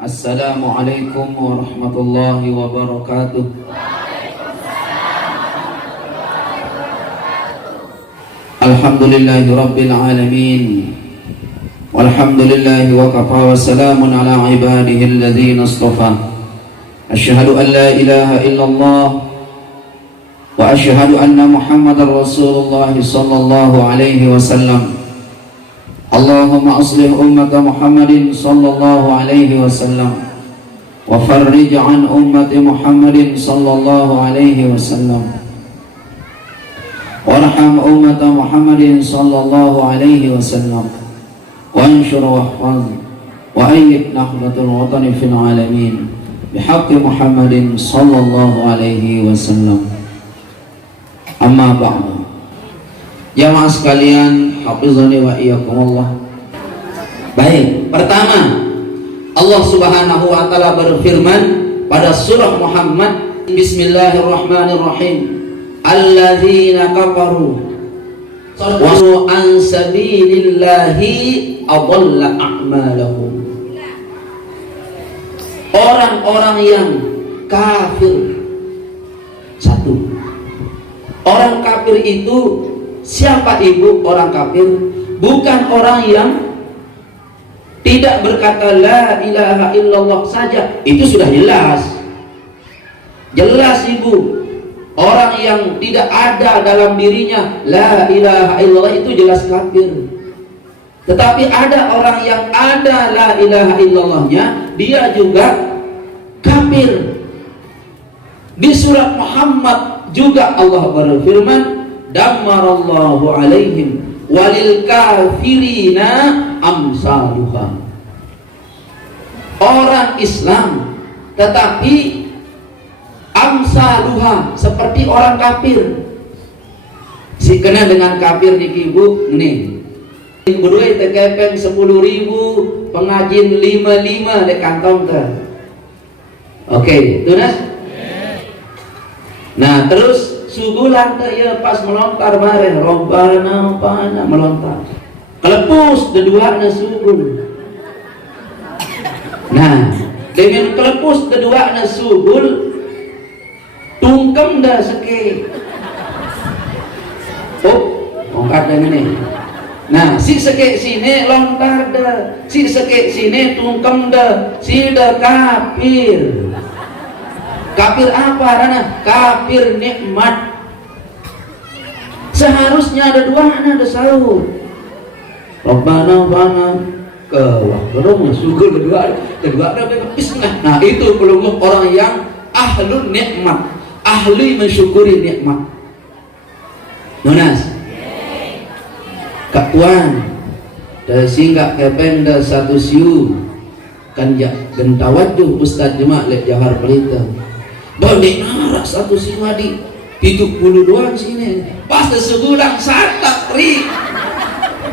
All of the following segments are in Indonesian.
Assalamualaikum warahmatullahi wabarakatuh. Alhamdulillahi rabbil alamin. Walhamdulillahi wa kafa wa salamun ala ibadihi alladhina istafa. Asyhadu an la ilaha illallah wa asyhadu anna Muhammadar Rasulullah sallallahu alaihi wasallam. Allahumma aslih ummata Muhammadin sallallahu alaihi wasallam wa farrij an ummati Muhammadin sallallahu alaihi wasallam warham ummata Muhammadin sallallahu alaihi wasallam wa anshur wahfaz wa ayyid nahdatul watani fil alamin bihaqqi Muhammadin sallallahu alaihi wasallam. Amma ba'du. Jamaah sekalian, hafizani wa iyyakumullah. Baik, pertama, Allah Subhanahu wa taala berfirman pada surah Muhammad, bismillahirrahmanirrahim. Alladzina kafaru wa an sabilillahi adalla a'malahum. Orang-orang yang kafir. Satu. Orang kafir itu siapa ibu? Orang kafir bukan orang yang tidak berkata la ilaha illallah saja. Itu sudah jelas. Jelas ibu. Orang yang tidak ada dalam dirinya la ilaha illallah itu jelas kafir. Tetapi ada orang yang ada la ilaha illallahnya, dia juga kafir. Di surat Muhammad juga Allah berfirman, dammarallahu alaihim walil kafirina amsaluha. Orang Islam tetapi amsaluha seperti orang kafir. Si kena dengan kafir di kibu nih. Berdua tekepeng 10.000, pengajin 55 di kantong ke. Oke, itu nas. Nah, terus sugulan ya pas melontar bareng robbana pana melontar kelepus keduanya sugul. Nah dengan kelepus keduanya sugul tungkem dah seke angkat dah ini. Nah si seke sini lontar dah, si seke sini tungkem dah, si dah kafir. Kafir apa Rana? Kafir nikmat. Seharusnya ada dua, ada sahur. Rabbana bana ke wah belum syukur kedua ada bismillah. Nah itu pelungguh orang yang ahlun nikmat, ahli mensyukuri nikmat. Nunas Kak Tuan dari singgah kependa satu siu kan ya gentawajuh Ustaz Jemaah lek Jahar Pelita balik narak satu siu adi 72 sini pas sebulan satak ri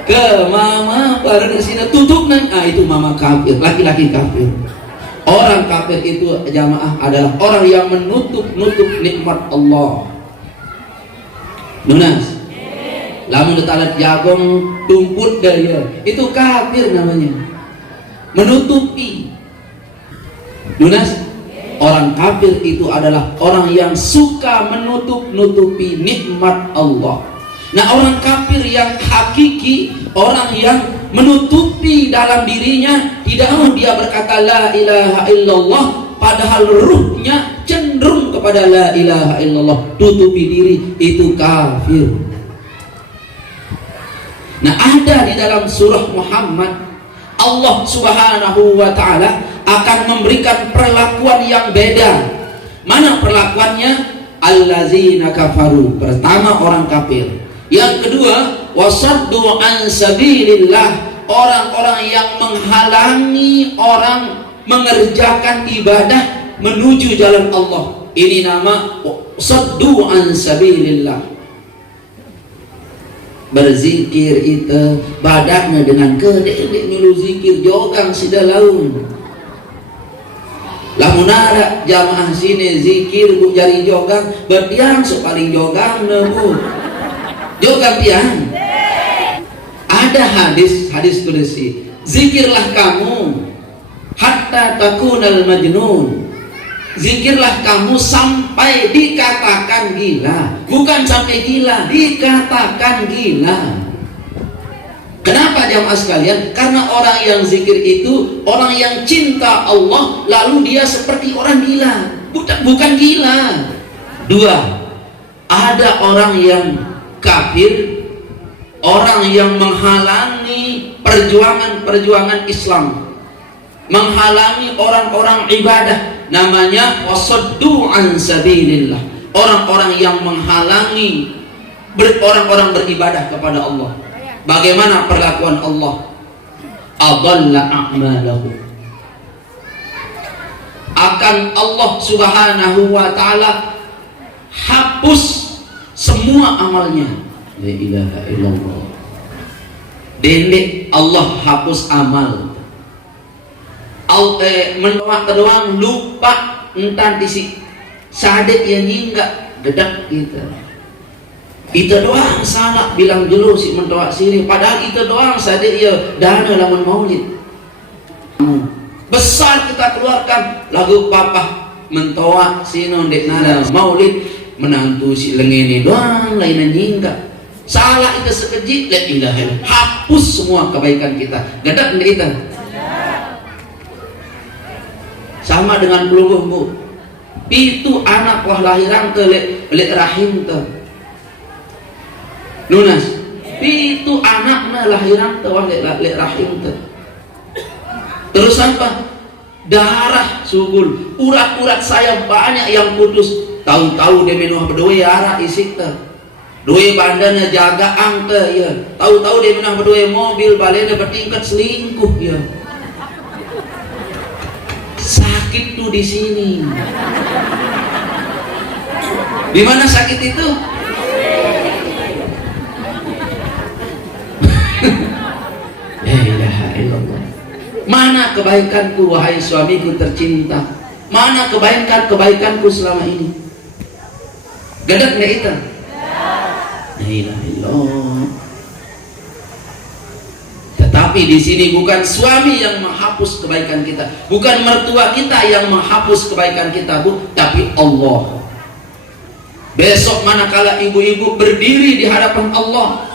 ke mama baru di sini tutup nang itu mama kafir, laki-laki kafir. Orang kafir itu jamaah adalah orang yang menutup nikmat Allah. Nunas lamun ditalat jagong tumput daya itu kafir namanya, menutupi. Nunas orang kafir itu adalah orang yang suka menutupi nikmat Allah. Nah orang kafir yang hakiki, orang yang menutupi dalam dirinya, tidak mau dia berkata la ilaha illallah, padahal ruhnya cenderung kepada la ilaha illallah, tutupi diri, itu kafir. Nah ada di dalam surah Muhammad, Allah Subhanahu wa ta'ala akan memberikan perlakuan yang beda. Mana perlakuannya? Allazina kafaru. Pertama orang kafir. Yang kedua wasaddu an sabilillah, orang-orang yang menghalangi orang mengerjakan ibadah menuju jalan Allah. Ini nama saddu an sabilillah. Berzikir itu badaknya dengan kedek milu zikir jogang sidalaun. Lamunara jamaah sini zikir bu jari jogang bertiang sepaling jogang nebu jogang tiang. Ada hadis kursi, zikirlah kamu hatta takunal majnun. Zikirlah kamu sampai dikatakan gila. Bukan sampai gila, dikatakan gila. Kenapa jamaah sekalian? Karena orang yang zikir itu orang yang cinta Allah, lalu dia seperti orang gila. Bukan gila. Dua, ada orang yang kafir, orang yang menghalangi perjuangan Islam, menghalangi orang-orang ibadah, namanya wasaddu an sabilillah. Orang-orang yang menghalangi orang-orang beribadah kepada Allah. Bagaimana perlakuan Allah? Adalla a'malahu. Akan Allah Subhanahu wa taala hapus semua amalnya. La ilaha illallah. Dendek Allah hapus amal. Mendoa doang lupa entan disi sadek yang enggak dedak kita. Itu doang salah bilang jelo si mendoa sini, padahal itu doang sadek ya dana lamun maulid. Besar kita keluarkan lagu papa mentoa sino dek nada maulid menantu si lengene doang lain enggak. Salah itu sekejip, la ilaha illallah, hapus semua kebaikan kita. Gadak enggak kita? Sama dengan belum bu, itu anak wah lahiran te lek rahim te lunas, itu anaknya lahiran te wah lek rahim te. Terus apa? Darah subul, urat-urat saya banyak yang putus. Tahu-tahu dia menuh berdoa arah isik te, doa bandanya jaga angka ya. Tahu-tahu dia menuh berdoa mobil balenya bertingkat selingkuh ya. Sakit tuh di sini. Di mana sakit itu? La ilaha illallah. Mana kebaikanku wahai suamiku tercinta? Mana kebaikanku selama ini? Gadak enggak itu? La ilaha illallah. Tetapi di sini bukan suami yang menghapus kebaikan kita, bukan mertua kita yang menghapus kebaikan kita, Bu, tapi Allah. Besok manakala ibu-ibu berdiri di hadapan Allah,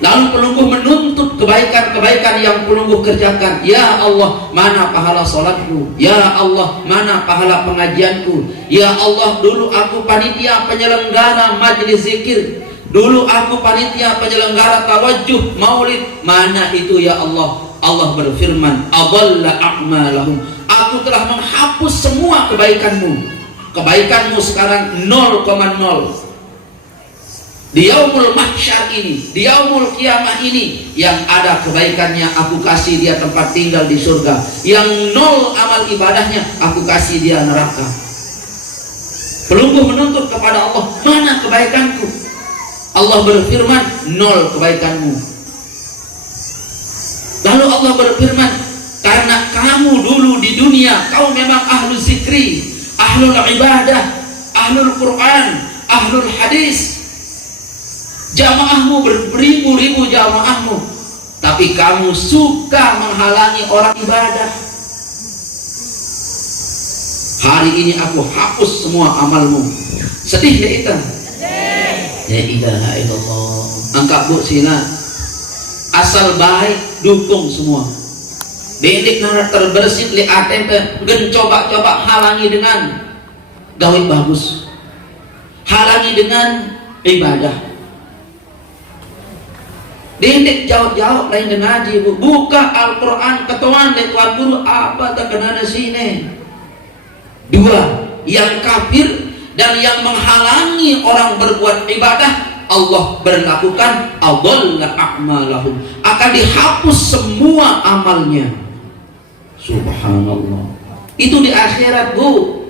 lalu pelungguh menuntut kebaikan-kebaikan yang pelungguh kerjakan. Ya Allah, mana pahala sholatku? Ya Allah, mana pahala pengajianku? Ya Allah, dulu aku panitia penyelenggara majelis zikir, dulu aku panitia penyelenggara tawajjuh maulid, mana itu ya Allah? Allah berfirman, adalla a'malahum, aku telah menghapus semua kebaikanmu. Kebaikanmu sekarang 0,0. Di yaumul mahsyar ini, di yaumul kiamah ini, yang ada kebaikannya aku kasih dia tempat tinggal di surga, yang 0 amal ibadahnya aku kasih dia neraka. Pelungguh menuntut kepada Allah, mana kebaikanku? Allah berfirman, 0 kebaikanmu. Lalu Allah berfirman, karena kamu dulu di dunia kau memang ahlu zikri, ahlul ibadah, ahlul Quran, ahlul hadis, jamaahmu beribu-ribu jamaahmu, tapi kamu suka menghalangi orang ibadah. Hari ini aku hapus semua amalmu. Sedih ya itu? La ilaha illallah. Angkat bu sila, asal baik dukung semua. Dedik nara terbersit li atempe gen coba-coba halangi dengan gawe bagus, halangi dengan ibadah. Dedik jauh-jauh lain dengan ngaji bu, buka Al-Quran ketuan dek tuan guru apa tak kena sini. 2, yang kafir dan yang menghalangi orang berbuat ibadah, Allah berlakukan adalla a'malahum, akan dihapus semua amalnya. Subhanallah. Itu di akhirat bu.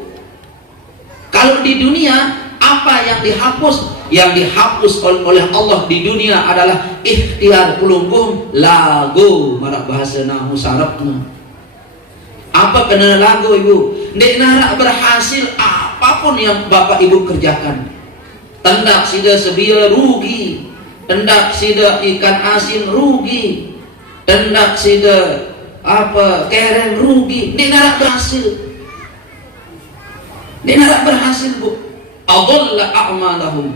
Kalau di dunia apa yang dihapus? Yang dihapus oleh Allah di dunia adalah ikhtiar pelungguh lagu marak bahasa nahu sarapna. Apa kena lagu ibu? Nek narak berhasil apapun yang bapak ibu kerjakan. Tendak sida sebia rugi, tendak sida ikan asin rugi, tendak sida apa keren rugi, dia narak berhasil bu. Adalla a'malahum.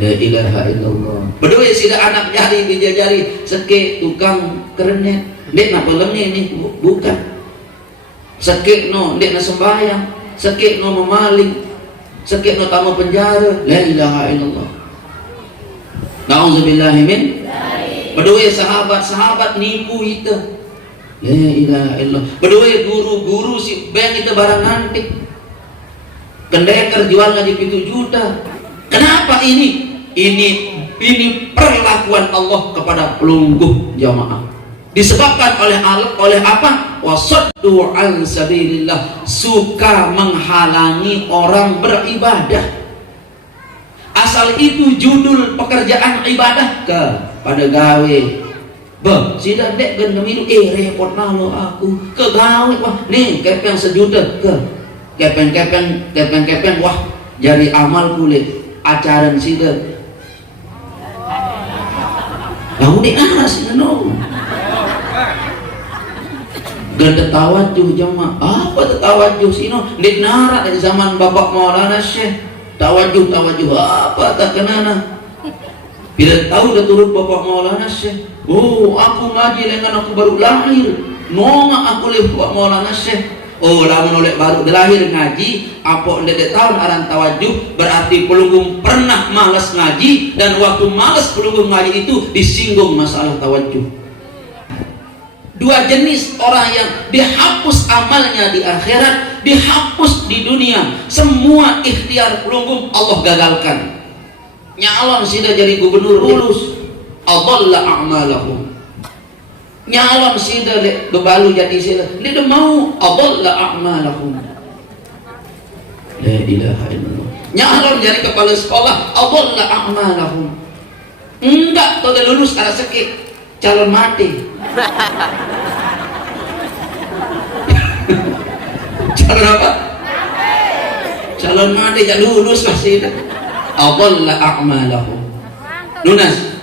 La ilaha illallah. Berdua sida anak jari bija jari seke tukang kerenet. Dek na pelemnya ini bukan. Seke no dek na sembahyang, seke no memaling, seke no tamu penjara. La ilaha illallah. Nauzubillahi min. Berdua sahabat nipu itu. La ilaha illallah. Berdua guru si bang itu barang nanti. Pendekar jual ngaji 7 juta. Kenapa ini? Ini perlakuan Allah kepada pelungguh jamaah. Disebabkan oleh apa? Wasaddu an sabilillah, suka menghalangi orang beribadah. Asal itu judul pekerjaan ibadah pada gawe. Bang, sida dek gendem itu repot nalo aku ke gawe wah nih kepeng 1 juta ke kepeng wah jadi amal kulit acaran sida lalu di aras no gede tawajuh jamaah apa tawajuh sino di nara dari zaman bapak Maulana Syekh tawajuh apa tak kenana bila tahu dah turun bapak Maulana Syekh oh aku ngaji dengan aku baru lahir noma aku lihat bapak Maulana Syekh. Oh, lamun oleh baru lahir ngaji, apa ndek tahun aran tawajuh, berarti pelunggung pernah malas ngaji dan waktu malas pelunggung ngaji itu disinggung masalah tawajuh. 2 jenis orang yang dihapus amalnya di akhirat, dihapus di dunia. Semua ikhtiar pelunggung Allah gagalkan. Nyalon sudah jadi gubernur lulus, adalla a'malahum. Nyalon sida bebalu jadi sida dia mau adalla a'malahum. La ilaha illallah. Nyalon jadi kepala sekolah adalla a'malahum. Enggak tuh udah lulus ada sakit calon mati. Calon apa? Calon mati ya lulus masih adalla a'malahum. Lunas.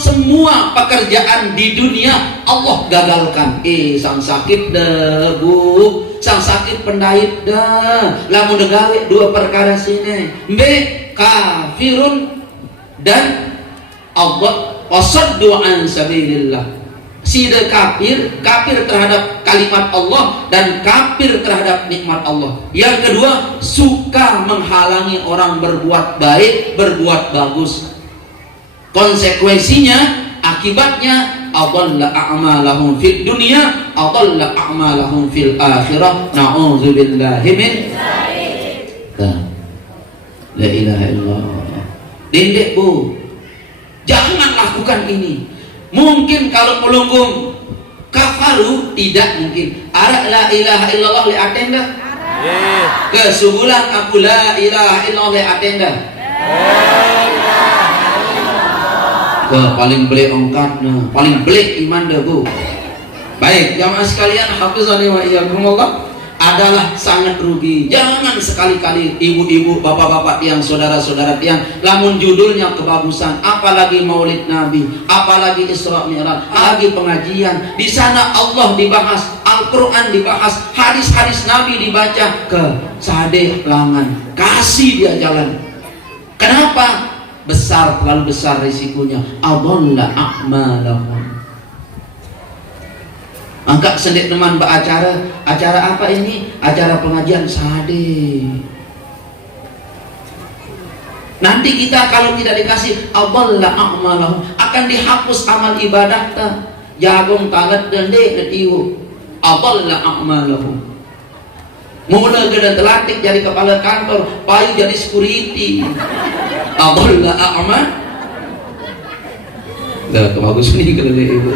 Semua pekerjaan di dunia Allah gagalkan. Sang sakit dah bu, sang sakit pendait dah. Lamun gawe 2 perkara sini. B kafirun dan Allah wasaddu an sabilillah. Sida kafir terhadap kalimat Allah dan kafir terhadap nikmat Allah. Yang kedua suka menghalangi orang berbuat baik, berbuat bagus. Konsekuensinya, akibatnya adalla a'malahum fid dunya, adalla a'malahum fil akhirah. Na'udzubillahi min dzalik. La ilaha illallah. Dendek bu, jangan lakukan ini. Mungkin kalau pelunggung kafaru tidak mungkin. Ara la ilaha illallah li atenda. Kesubulan aku la ilaha illallah li atenda. Paling belik ongkatna, paling belik iman dah bu. Baik, jamaah sekalian, hafizani wa iyyakumullah, adalah sangat rugi. Jangan sekali-kali ibu-ibu, bapak-bapak yang saudara-saudara yang lamun judulnya kebagusan, apalagi Maulid Nabi, apalagi Isra Mi'raj, lagi pengajian. Di sana Allah dibahas, Al-Qur'an dibahas, hadis-hadis Nabi dibaca, ke sade langan, kasih dia jalan. Kenapa? Terlalu besar risikonya. Adalla a'malahum. Angkat sendik teman beracara, acara apa ini? Acara pengajian sade. Nanti kita kalau tidak dikasih adalla a'malahum, akan dihapus amal ibadah ta. Jagung talat dan tiu. Adalla a'malahum. Mula gede telatik jadi kepala kantor, payu jadi security. Adalla a'mal. Dah kebagus nih kalau ibu.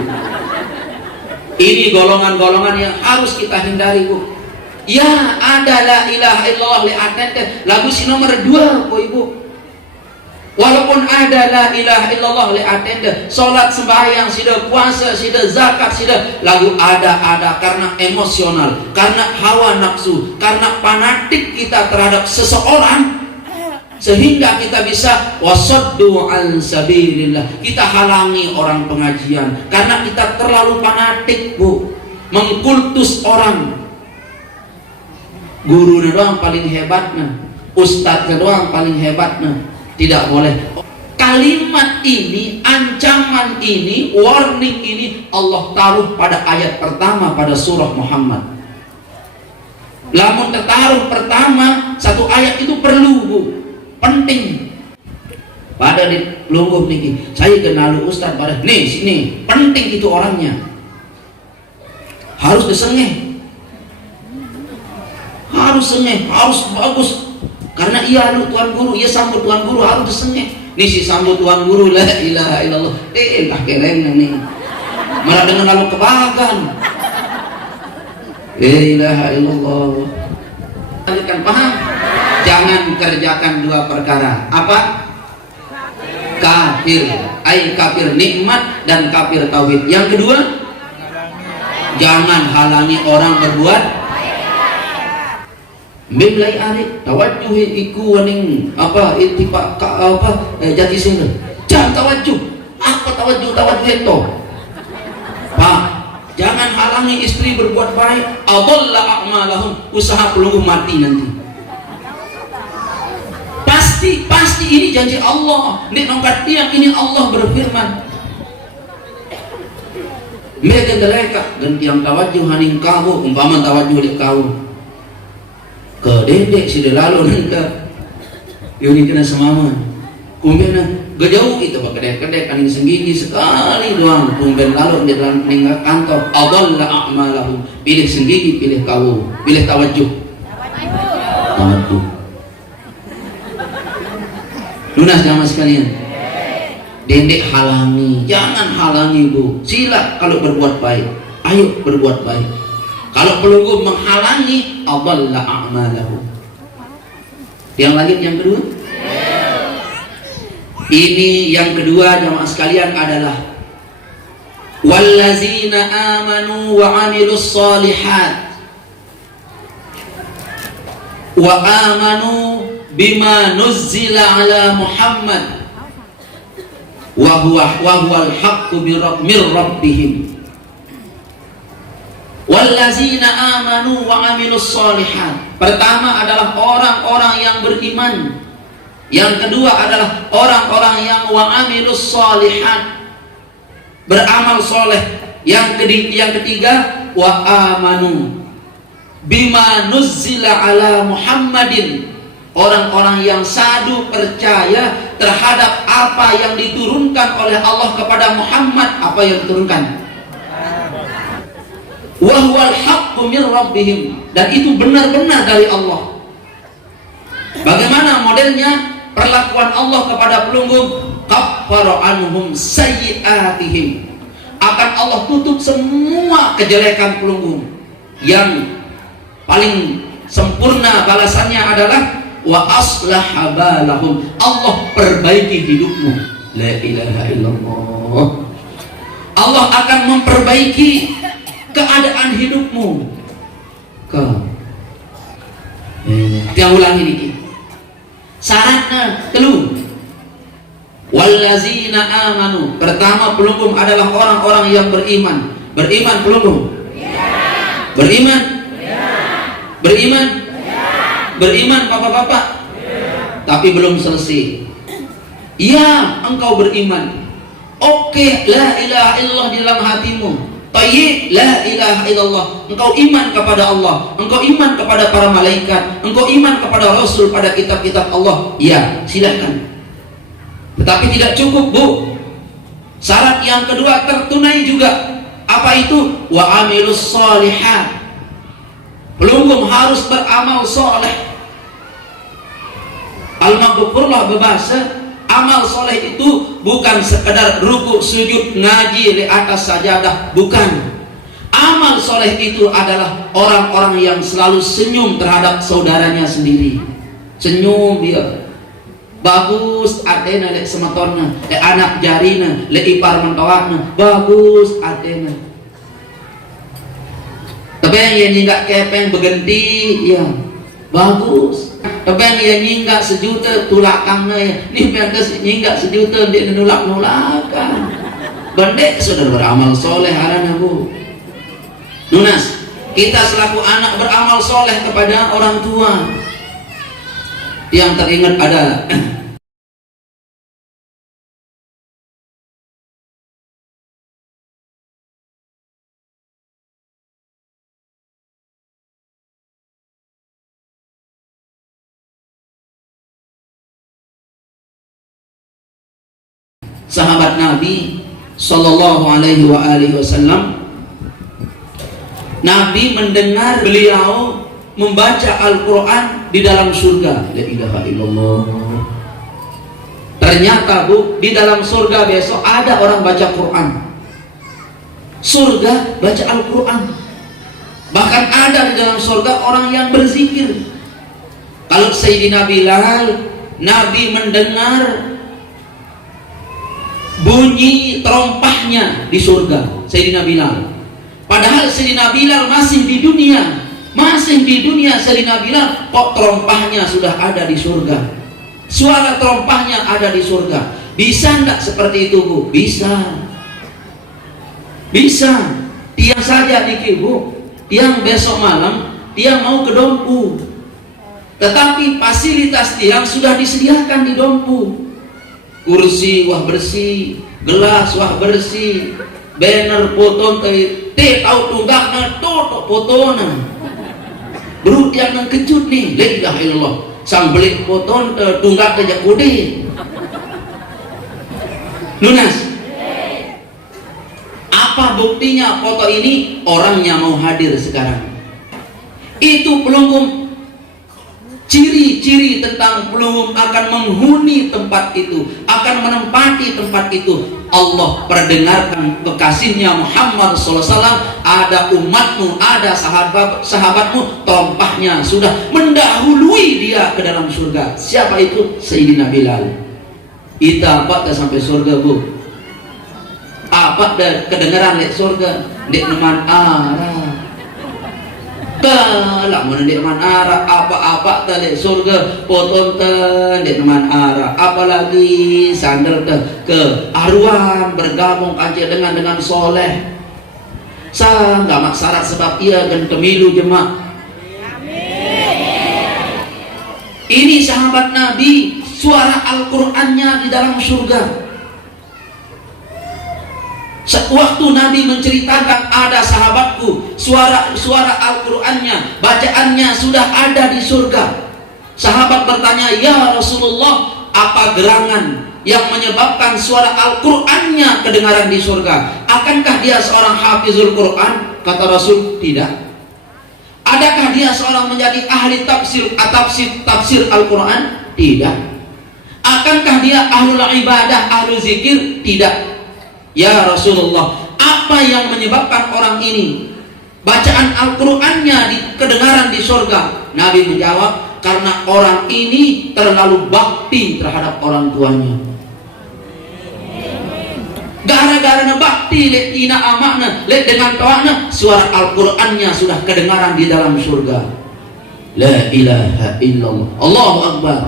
Ini golongan-golongan yang harus kita hindari bu. Ya ada la ilaha illallah li atente lagu si nomor 2 po ibu. Walaupun ada la ilaha illallah li atente, salat sembahyang, sida puasa, sida zakat, sida lagu ada karena emosional, karena hawa nafsu, karena fanatik kita terhadap seseorang. sehingga kita bisa wasaddu an sabilillah, kita halangi orang pengajian karena kita terlalu fanatik, Bu, mengkultus orang. Gurunya doang paling hebatnya, ustadznya doang paling hebatnya. Tidak boleh. Kalimat ini, ancaman ini, warning ini Allah taruh pada ayat pertama pada surah Muhammad. Lamun tertaruh pertama satu ayat itu perlu, Bu, penting. Pada di lungguh niki, saya kenal ustaz pada nih sini, penting itu orangnya. Harus disengeh. Harus sengeh, harus bagus. Karena ia lu tuan guru, ia sambut tuan guru, harus disengeh. Nih si sambut tuan guru, la ilaha illallah. Tak keren nih. Malah dengan lalu kebahagan. La ilaha illallah. Kalian paham? Jangan kerjakan dua perkara. Apa? Kafir. Kafir nikmat dan kafir tauhid. Yang kedua, jangan halangi orang berbuat Memlai arif tawajuh iku waning apa ittifa apa jati sini. Jangan tawajuh. Apa tawajuh itu? Pak, jangan halangi istri berbuat baik. Adalla a'malahum, usaha pelungguh mati nanti. Pasti ini janji Allah. Nek nongkat tiang ini Allah berfirman. Mereka mereka dan tiang tawajuh haning kau, umpama tawajuh di kau. Ke dedek sudah lalu nengka yuni kena semama kumbena gejauh itu pak kedek kaning senggigi sekali doang kumben lalu di dalam nengka kantor adalla a'malahum, pilih senggigi, pilih kau, pilih tawajuh. Lunas jamaah sekalian, dedek halangi, jangan halangi, Bu. Sila kalau berbuat baik, ayo berbuat baik. Kalau pelungguh menghalangi, adalla a'malahu. Yang lanjut yang kedua. Ini yang kedua jamaah sekalian adalah wallazina amanu wa amilus solihat wa amanu bima nuzzila ala Muhammad wa huwa al-haqqu mir rabbihim. Wallazina amanu wa amilus solihat. Pertama adalah orang-orang yang beriman. Yang kedua adalah orang-orang yang wa amilus solihat, beramal soleh. Yang ketiga wa amanu bima nuzzila ala Muhammadin, orang-orang yang sadu percaya terhadap apa yang diturunkan oleh Allah kepada Muhammad. Apa yang diturunkan? Wa huwal haqqu mir rabbihim, dan itu benar-benar dari Allah. Bagaimana modelnya? Perlakuan Allah kepada pelungguh, kaffara anhum sayyi'atihim, akan Allah tutup semua kejelekan pelungguh. Yang paling sempurna balasannya adalah wa aslaha balahum, Allah perbaiki hidupmu. La ilaha illallah. Allah akan memperbaiki keadaan hidupmu. Kita ulangi dikit. Syaratnya telu. Wallazina amanu. Pertama pelungguh adalah orang-orang yang beriman. Beriman pelungguh? Ya. Beriman? Ya. Beriman? Ya. Beriman bapak-bapak? Ya. Tapi belum selesai. Ya, engkau beriman. Oke, la ilaha illallah di dalam hatimu. Tayyib, la ilaha illallah. Engkau iman kepada Allah, engkau iman kepada para malaikat, engkau iman kepada Rasul, pada kitab-kitab Allah. Ya, silakan. Tetapi tidak cukup, Bu. Syarat yang kedua tertunai juga. Apa itu? Wa amilus solihat. Pelungguh harus beramal soleh. Al-maghfurlah berbahasa, amal soleh itu bukan sekedar rukuk, sujud, ngaji di atas sajadah, bukan. Amal soleh itu adalah orang-orang yang selalu senyum terhadap saudaranya sendiri. Senyum dia. Bagus adena lek semetorna, lek anak jarina, lek ipar mentawakna, bagus adena. Tapi yang enggak kepeng berganti, ya bagus. tapi yang nyinggak sejuta tulakangnya ya nih pengen nyinggak sejuta dia nulak-nulakan bandek sudah beramal soleh harana bu. Nunas, kita selaku anak beramal soleh kepada orang tua. Yang teringat ada sahabat Nabi Sallallahu Alaihi Wasallam. Nabi mendengar beliau membaca Al-Quran di dalam surga. La ilaha illallah. Ternyata bu, di dalam surga besok ada orang baca Quran. Surga baca Al-Quran. Bahkan ada di dalam surga orang yang berzikir. Kalau Sayyidina Bilal, Nabi mendengar bunyi terompahnya di surga. Sayyidina Bilal. Padahal Sayyidina Bilal masih di dunia. Sayyidina Bilal kok terompahnya sudah ada di surga. Suara terompahnya ada di surga. Bisa enggak seperti itu bu? Bisa. Tiang saja dikit bu. Tiang besok malam tiang mau ke Dompu. Tetapi fasilitas tiang sudah disediakan di Dompu. Kursi wah bersih, gelas wah bersih, banner foto teh tahu tunggakna toto fotona. Bro yang kejut nih, la ilaha illallah. Sang beli foto tunggak aja kude. Lunas. Apa buktinya foto ini? Orangnya mau hadir sekarang. Itu pelungkum. Ciri-ciri tentang belum akan menghuni tempat itu, akan menempati tempat itu. Allah perdengarkan kekasihnya Muhammad SAW, ada umatmu, ada sahabatmu, terompahnya sudah mendahului dia ke dalam surga. Siapa itu? Sayyidina Bilal. Kita apa dah sampai surga bu? Apa dah kedengaran di surga? Di neman arah. Kalau mau di teman arah apa-apa tadi surga potong di teman arah, apalagi sandal ke arwah bergabung aja dengan soleh. Nggak maksyarat sebab ia dan kemilu jemaah. Ini sahabat Nabi, suara Al-Qur'annya di dalam surga. Waktu Nabi menceritakan ada sahabatku, suara Al-Qur'annya, bacaannya sudah ada di surga. Sahabat bertanya, ya Rasulullah, apa gerangan yang menyebabkan suara Al-Qur'annya kedengaran di surga? Akankah dia seorang hafizul Qur'an? Kata Rasul, tidak. Adakah dia seorang menjadi ahli tafsir Al-Qur'an? Tidak. Akankah dia ahlul ibadah, ahlul zikir? Tidak. Ya Rasulullah, apa yang menyebabkan orang ini bacaan Al-Qur'annya kedengaran di surga? Nabi menjawab, karena orang ini terlalu bakti terhadap orang tuanya. Gara-gara bakti tina amakna, dengan tawana, suara Al-Qur'annya sudah kedengaran di dalam surga. La ilaha illallah. Allahu Akbar.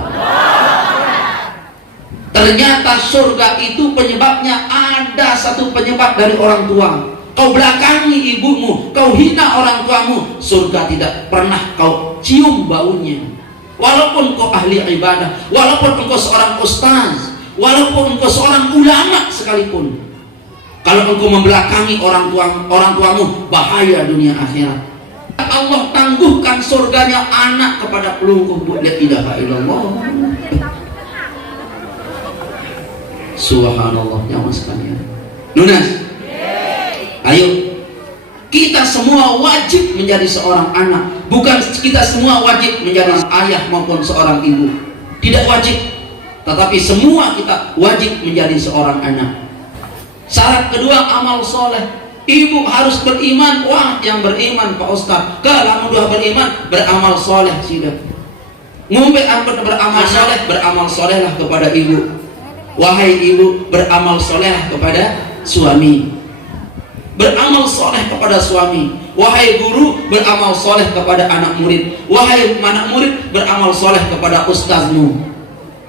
Ternyata surga itu penyebabnya ada satu penyebab dari orang tua. Kau belakangi ibumu, kau hina orang tuamu, surga tidak pernah kau cium baunya. Walaupun kau ahli ibadah, walaupun engkau seorang ustaz, walaupun engkau seorang ulama sekalipun, kalau engkau membelakangi orang tuamu, bahaya dunia akhirat. Allah tangguhkan surganya anak kepada pelungkuh. La ilaha illallah. Subhanallah, nyawa sekalian. Nunas, ayo kita semua wajib menjadi seorang anak. Bukan kita semua wajib menjadi ayah maupun seorang ibu. Tidak wajib. Tetapi semua kita wajib menjadi seorang anak. Syarat kedua, amal soleh. Ibu harus beriman. Wah, yang beriman Pak Ustaz. Kalau mudah beriman, beramal soleh sudah. Ngombe angkut beramal solehlah kepada ibu. Wahai ibu, beramal soleh kepada suami. Beramal soleh kepada suami. Wahai guru, beramal soleh kepada anak murid. Wahai anak murid, beramal soleh kepada ustazmu.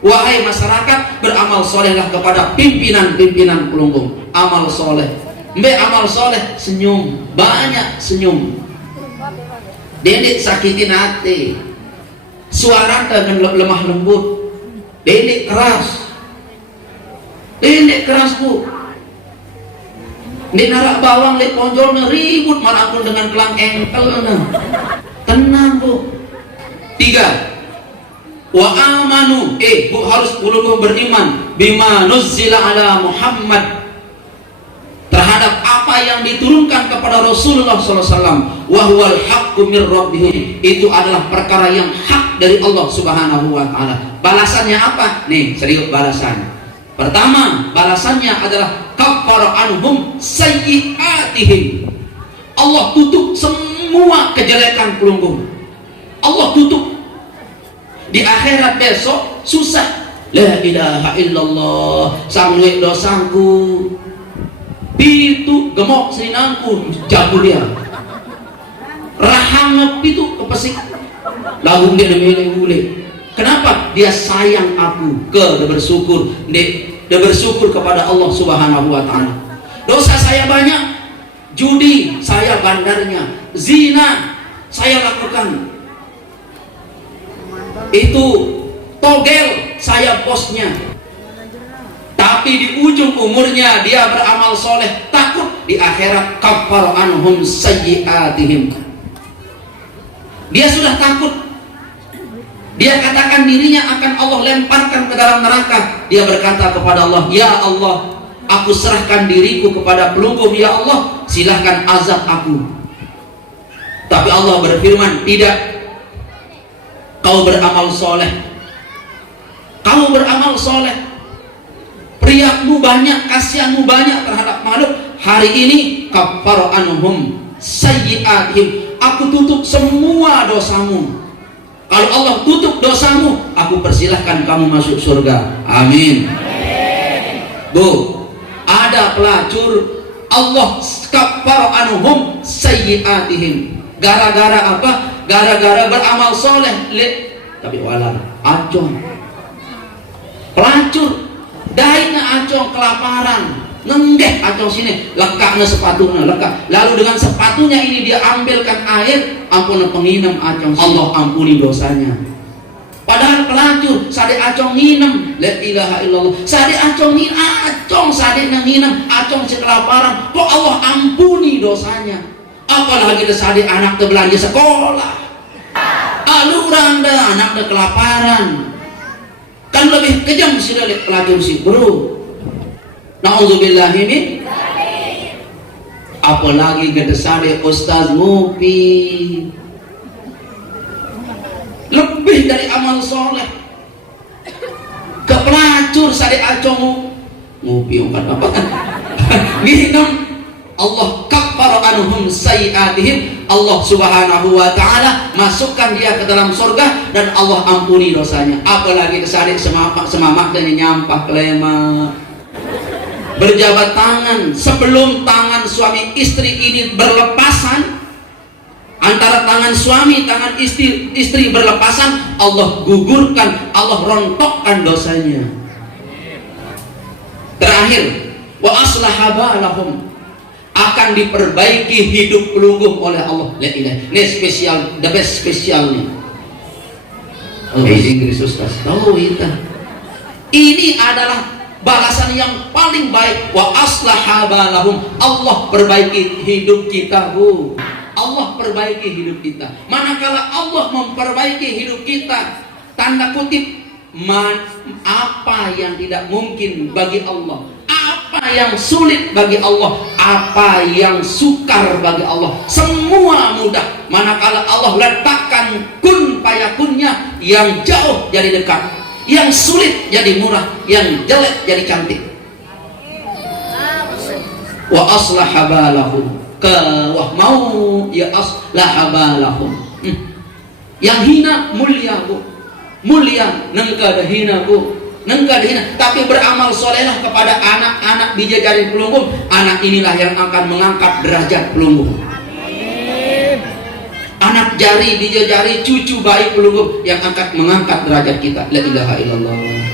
Wahai masyarakat, beramal solehlah kepada pimpinan-pimpinan Pelunggung. Amal soleh. Mbak amal soleh, senyum, banyak senyum. Dedek sakitin hati. Suara dengan lemah lembut. Dedek keras. Dedek keras bu. Di narak bawang di ponjolnya ribut malah pun dengan kelang engkel. Tenang bu. 3. Wa amanu. Bu harus Pelunggung beriman bima nuzzila ala Muhammad, terhadap apa yang diturunkan kepada Rasulullah SAW. Wa huwal haqqu mir rabbihim. Itu adalah perkara yang hak dari Allah Subhanahu wa taala. Balasannya apa? Nih, serius balasan. Pertama, balasannya adalah kaffara anhum sayyi'atihim. Allah tutup semua kejelekan Pelunggung. Allah tutup. Di akhirat besok susah. La ilaha illallah, sanggup dosaku. Pitu gemok sinangku jago dia. Rahang pitu kepesik. Lagu dia nemile. Kenapa? Dia sayang aku. Dia bersyukur. Dia bersyukur kepada Allah Subhanahu wa taala. Dosa saya banyak. Judi saya bandarnya. Zina saya lakukan. Itu togel saya bosnya. Tapi di ujung umurnya dia beramal soleh, takut di akhirat kaffara anhum sayyi'atihim. Dia sudah takut. Dia katakan dirinya akan Allah lemparkan ke dalam neraka. Dia berkata kepada Allah, ya Allah, aku serahkan diriku kepada Pelunggung. Ya Allah, silahkan azab aku. Tapi Allah berfirman, tidak. Kau beramal soleh. Kau beramal soleh. Priakmu banyak, kasihanmu banyak terhadap makhluk. Hari ini kaffara anhum sayyi'atihim. Aku tutup semua dosamu. Kalau Allah tutup dosamu, aku persilahkan kamu masuk surga. Amin. Bu, ada pelacur, Allah kaffara anhum sayyi'atihim. Gara-gara apa? Gara-gara beramal soleh. Tapi walau acong pelacur, dahinya acong kelaparan, ngendeh acong sini, lekaknya sepatunya lekak. Lalu dengan sepatunya ini dia ambilkan air, ampun penginem acong, Allah ampuni dosanya. Padahal pelacur sade acong nginem, la ilaha illallah, sade acong nginem, acong sade nginem, acong sekelaparan, kok Allah ampuni dosanya. Apalagi sade anak belanja sekolah, aluran dah anak kelaparan, kan lebih kejam sih dari pelacur sih bro. Na'udzubillahi min. Apalagi gedesade Ustaz Mupi, lebih dari amal soleh. Ke pelacur sade acong Mupi ungkat apa kan? Nginam Allah kaffara anhum sayyi'atihim. Allah Subhanahu wa taala masukkan dia ke dalam surga dan Allah ampuni dosanya. Apalagi kesane semamak dan nyampah kelema. Berjabat tangan sebelum tangan suami istri ini berlepasan, antara tangan suami tangan istri berlepasan, Allah gugurkan, Allah rontokkan dosanya. Terakhir, wa aslaha balahum, akan diperbaiki hidup Pelunggung oleh Allah. La ilaha. Ini spesial, the best spesial nih. Oh, Inggris Ustaz. Tahu kita. Ini adalah balasan yang paling baik. Wa aslaha balahum. Allah perbaiki hidup kita, Bu. Allah perbaiki hidup kita. Manakala Allah memperbaiki hidup kita, tanda kutip, apa yang tidak mungkin bagi Allah, apa yang sulit bagi Allah, apa yang sukar bagi Allah, semua mudah. Manakala Allah letakkan kun fayakunnya, yang jauh jadi dekat, yang sulit jadi murah, yang jelek jadi cantik. Wa aslaha balahum, wah mau ya aslaha balahum. Yang hina mulia, Bu, mulia nengka hina, Bu, nengka hina. Tapi beramal solehlah kepada anak-anak bidadari Pelunggung. Anak inilah yang akan mengangkat derajat Pelunggung. anak jari, bija jari, cucu bayi pelunggup yang mengangkat derajat kita. La ilaha illallah.